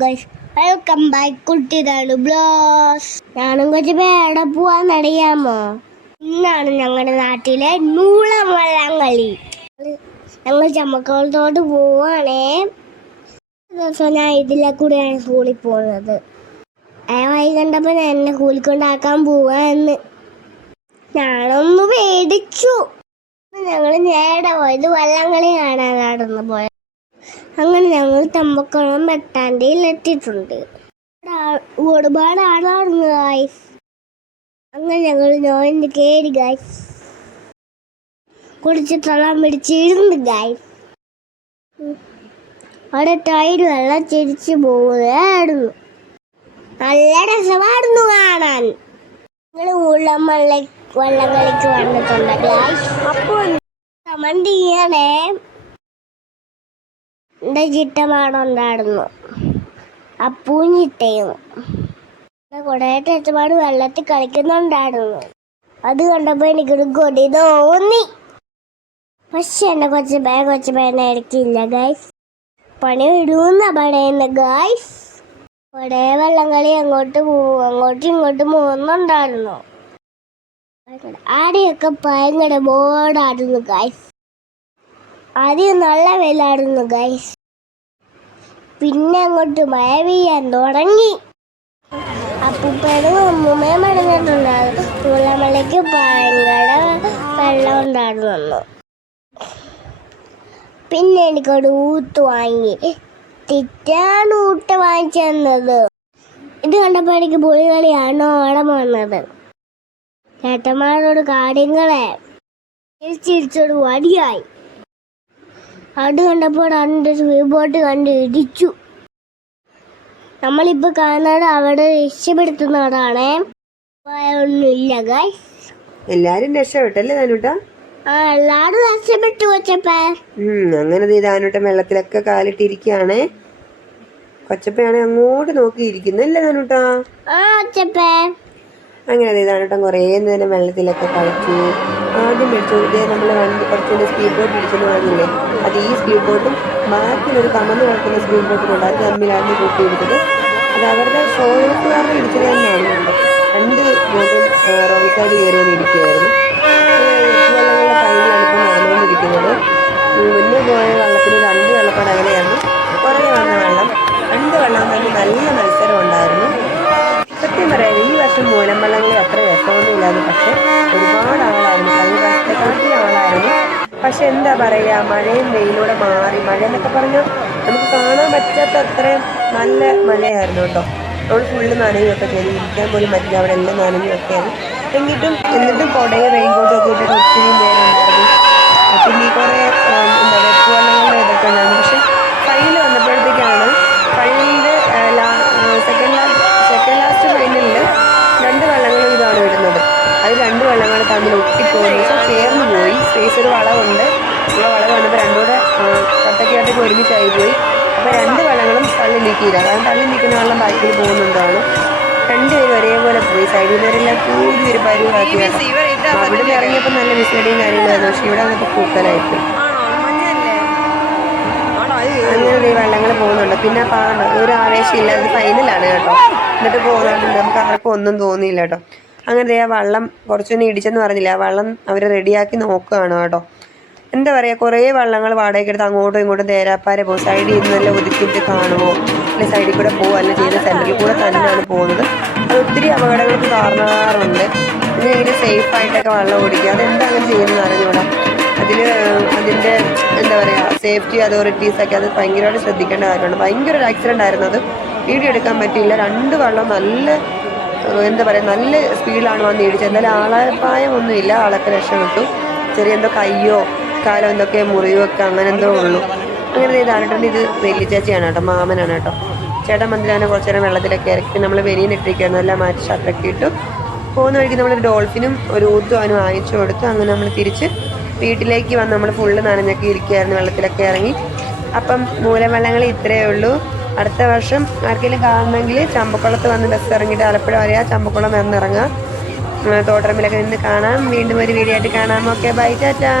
Guys welcome back കുട്ടിതാണ് ബ്ലോസ്. ഞാനും കുറച്ച് പേടെ പോവാന്നറിയാമോ? ഇന്നാണ് ഞങ്ങളുടെ നാട്ടിലെ നൂളം വള്ളം കളി ഞങ്ങൾ ചമ്മക്കോളത്തോട്ട് പോവാണേ ദിവസം ഞാൻ ഇതിലെ കൂടെയാണ് സ്കൂളിൽ പോകുന്നത് വഴി കണ്ടപ്പോൾ എന്നെ കൂലിക്കൊണ്ടാക്കാൻ കൊണ്ടാക്കാൻ പോവാന്ന്. ഞാനൊന്ന് പേടിച്ചു. ഞങ്ങൾ നേരെ പോയത് വള്ളംകളി കാണാൻ നടന്നു പോയത്. അങ്ങനെ ഞങ്ങൾ തമ്പക്കുളം വെട്ടാണ്ടിയിൽ എത്തിയിട്ടുണ്ട്. ഒരുപാട് ആളായിരുന്നു ഗായ്സ് അങ്ങനെ ഞങ്ങൾ നോയിന് കയറി ഗായ്സ് കുടിച്ച് തള്ളാൻ പിടിച്ചിരുന്നു ഗായ്സ് അവിടെ വെള്ളം ചിരിച്ചു പോകുകയായിരുന്നു നല്ല രസമായിരുന്നു കാണാൻ. നിങ്ങൾ ഉള്ളം വെള്ളം കളിക്ക് വന്നിട്ടുണ്ട് ഗായ്സ് അപ്പോൾ കമന്റ് ചെയ്യണേ. എന്റെ അപ്പൂവും അപ്പൂഞ്ഞിട്ടയും കുറേ ടച്ചമാട് വെള്ളത്തിൽ കളിക്കുന്നുണ്ടായിരുന്നു. അത് കണ്ടപ്പോൾ എനിക്കൊരു കൊടി തോന്നി. പക്ഷെ എന്റെ കൊച്ചു പേ കൊച്ചു പേനെ എടുക്കില്ല ഗൈസ് പണി വിടൂന്ന പണയുന്ന ഗൈസ് കുറേ വെള്ളം കളി അങ്ങോട്ട് പോവും അങ്ങോട്ടും ഇങ്ങോട്ടും പോകുന്നുണ്ടായിരുന്നു. ആരെയൊക്കെ ഭയങ്കര ബോർഡായിരുന്നു ഗൈസ് ആദ്യം നല്ല വെയിലായിരുന്നു ഗൈസ് പിന്നെ അങ്ങോട്ട് മഴ പെയ്യാൻ തുടങ്ങി. അപ്പൂപ്പനും അമ്മൂമ്മയും പറഞ്ഞിട്ടുണ്ടായിരുന്നു തുള്ളമലയ്ക്ക് ഭയങ്കര വെള്ളം ഉണ്ടായിരുന്നു പിന്നെ എനിക്കൊരു ഊത്ത് വാങ്ങി. തിറ്റാണ് ഊട്ട് വാങ്ങിച്ചു തന്നത്. ഇത് കണ്ടപ്പോൾ എനിക്ക് പുളികളിയാണ് ഓടം വന്നത്. ചേട്ടന്മാരോട് കാര്യങ്ങളെ ചിരിച്ചൊരു വടിയായി. അത് കണ്ടപ്പോൾ അതിന്റെ സ്പീഡ് ബോട്ട് കണ്ട് ഇടിച്ചു. നമ്മളിപ്പോൾ കാണുന്നത് അവിടെ രക്ഷപ്പെടുത്തുന്നവരാണ് ഒന്നുമില്ല ഗൈസ് എല്ലാരും രക്ഷപ്പെട്ടല്ലേ താനൂട്ട ആ എല്ലാരും രക്ഷപ്പെട്ടു കൊച്ചപ്പേ. അങ്ങനെ താനൂട്ട വെള്ളത്തിലൊക്കെ കാലിട്ടിരിക്കുകയാണേ കൊച്ചപ്പയാണെ അങ്ങോട്ട് നോക്കിയിരിക്കുന്നല്ലേ താനൂട്ട ആ കൊച്ചപ്പേ. അങ്ങനെ താനൂട്ടം കുറേ നേരം വെള്ളത്തിലൊക്കെ കളിച്ചു. ആദ്യം മേടിച്ചു. ഇതേ നമ്മൾ വണ്ടി കുറച്ചുകൂടി സ്പീഡ് ബോട്ട് ഇടിച്ചെന്ന് പറഞ്ഞില്ലേ അത് ഈ സ്പീഡ് ബോട്ടും ബാക്കിലൊരു കമന്ന് കിടക്കുന്ന സ്പീഡ് ബോട്ടുമുണ്ട് അത് തമ്മിലാണ് കൂട്ടിയെടുത്തത് അത് അവരുടെ ഷോ ഓഫുകാരുടെ ഇടിച്ചത് തന്നെയാണ്. രണ്ട് ബോട്ടും റോങ് സൈഡ് കയറി വന്ന് ഇരിക്കുകയായിരുന്നു മുന്നേ പോയ വള്ളത്തിന് രണ്ട് വെള്ളപ്പാട് അങ്ങനെയായിരുന്നു കുറേ വന്ന വെള്ളം. രണ്ട് വെള്ളം തന്നെ നല്ല മത്സരം ഉണ്ടായിരുന്നു. സത്യം പറയാം ഈ വർഷം മൂലം വള്ളങ്ങളിൽ അത്ര രസമൊന്നുമില്ലായിരുന്നു. പക്ഷെ ഒരുപാട് ആളായിരുന്നു. കഴിഞ്ഞ കാട്ടിയ ആളായിരുന്നു. പക്ഷെ എന്താ പറയുക മഴയും വെയിലൂടെ മാറി. മഴ എന്നൊക്കെ പറഞ്ഞാൽ നമുക്ക് കാണാൻ പറ്റാത്ത അത്രയും നല്ല മഴയായിരുന്നു കേട്ടോ. നമ്മൾ ഫുള്ള് നനയുമൊക്കെ ചെയ്തു. ഇരിക്കാൻ പോലും പറ്റില്ല. അവിടെ എല്ലാം നനഞ്ഞൊക്കെയാണ് എന്നിട്ടും എന്നിട്ടും കുടയും റെയിൻകോട്ടും ഒക്കെ ഇട്ടിട്ട് ഒത്തിരി പേരുണ്ടായിരുന്നു. പിന്നെ ഈ കുറേ എന്താ വെപ്പുവെള്ളങ്ങളുടെ ഇതൊക്കെ ഉണ്ടായിരുന്നു. ഒട്ടിപ്പോയി ചേർന്ന് പോയി. സ്പേസ് ഒരു വളവുണ്ട്. ആ വളവ് വന്നപ്പോൾ രണ്ടുകൂടെ കട്ടക്കകത്തേക്ക് ഒരുമിച്ചായി പോയി. അപ്പോൾ രണ്ട് വള്ളങ്ങളും തള്ളി നീക്കിയില്ല. കാരണം തള്ളി നീക്കുന്ന വെള്ളം ബാക്കിൽ പോകുന്നുണ്ടാണ് രണ്ടുപേരും ഒരേപോലെ പോയി. സൈഡിൽ നിന്നെല്ലാം കൂടി ഒരു പരുവാക്കി അവിടെ നിന്ന് ഇറങ്ങിയപ്പോൾ നല്ല വിസടിയും കാര്യങ്ങളായിരുന്നു പക്ഷെ ഇവിടെ വന്നപ്പോൾ കൂട്ടലായിട്ട് അങ്ങനെ ഈ വെള്ളങ്ങൾ പോകുന്നുണ്ട്. പിന്നെ പാണ്ട് ഒരു ആവേശം ഇല്ലാതെ ഫൈനലാണ് കേട്ടോ. എന്നിട്ട് പോകുന്നുണ്ട്. നമുക്ക് ആർക്കും ഒന്നും തോന്നിയില്ല കേട്ടോ. അങ്ങനെ ആ വള്ളം കുറച്ചൊന്നും ഇടിച്ചെന്ന് പറഞ്ഞില്ല ആ വള്ളം അവർ റെഡിയാക്കി നോക്കുകയാണ് കേട്ടോ. എന്താ പറയുക കുറേ വള്ളങ്ങൾ വാടകയ്ക്ക് എടുത്ത് അങ്ങോട്ടും ഇങ്ങോട്ടും തേരാപ്പാരെ പോകും. സൈഡിൽ നിന്ന് നല്ല ഒതുക്കിയിട്ട് കാണുമോ? അല്ലെങ്കിൽ സൈഡിൽ കൂടെ പോകുക അല്ലെങ്കിൽ ചെയ്യുന്ന സെന്ററിൽ കൂടെ തന്നെയാണ് പോകുന്നത്. അത് ഒത്തിരി അപകടങ്ങൾക്ക് കാരണമാറുണ്ട് പിന്നെ ഇങ്ങനെ സേഫായിട്ടൊക്കെ വള്ളം ഓടിക്കുക. അതെന്താ അങ്ങനെ ചെയ്യുന്നത് അറിഞ്ഞൂടാ. അതിൽ അതിന്റെ എന്താ പറയുക സേഫ്റ്റി അതോറിറ്റീസൊക്കെ അത് ഭയങ്കരമായിട്ട് ശ്രദ്ധിക്കേണ്ട കാര്യമാണ്. ഭയങ്കര ഒരു ആക്സിഡന്റ് ആയിരുന്നു അത്. വീഡിയോ എടുക്കാൻ പറ്റിയില്ല. രണ്ട് വള്ളം നല്ല എന്താ പറയുക നല്ല സ്പീഡിലാണ് വന്ന് ഇടിച്ചത്. എന്തായാലും ആളപായമൊന്നുമില്ല ആളൊക്കെ രക്ഷപ്പെട്ടു ചെറിയ എന്തോ കയ്യോ കാലോ എന്തൊക്കെ മുറിയോ ഒക്കെ അങ്ങനെ എന്തോ ഉള്ളൂ. അങ്ങനെ ഇതാണിട്ടുണ്ട് ഇത് വലിയ ചേച്ചിയാണ് കേട്ടോ മാമനാണ് കേട്ടോ. ചേട്ടൻ മന്ദിരാനെ കുറച്ച് നേരം വെള്ളത്തിലൊക്കെ ഇറക്കി നമ്മൾ വെനിയിൽ ഇട്ടിരിക്കുകയാണ് എല്ലാം മാറ്റി ഷട്ടൊക്കെ ഇട്ടു. പോകുന്ന വഴിക്ക് നമ്മൾ ഡോൾഫിനും ഒരു ഊത്തും അവന് വാങ്ങിച്ചു കൊടുത്തു. അങ്ങനെ നമ്മൾ തിരിച്ച് വീട്ടിലേക്ക് വന്ന് നമ്മൾ ഫുള്ള് നനഞ്ഞൊക്കെ ഇരിക്കുകയായിരുന്നു വെള്ളത്തിലൊക്കെ ഇറങ്ങി. അപ്പം മൂലവെള്ളങ്ങൾ ഇത്രയേ ഉള്ളൂ. അടുത്ത വർഷം ആർക്കെങ്കിലും കാണണമെങ്കിൽ ചമ്പക്കുളത്ത് വന്ന് ബസ് ഇറങ്ങിയിട്ട് ആലപ്പുഴ വരെയാ ചമ്പക്കുളം വന്നിറങ്ങാം തോട്ടറമ്പിലൊക്കെ നിന്ന് കാണാം. വീണ്ടും ഒരു വീഡിയോ ആയിട്ട് കാണാം. Okay bye tata.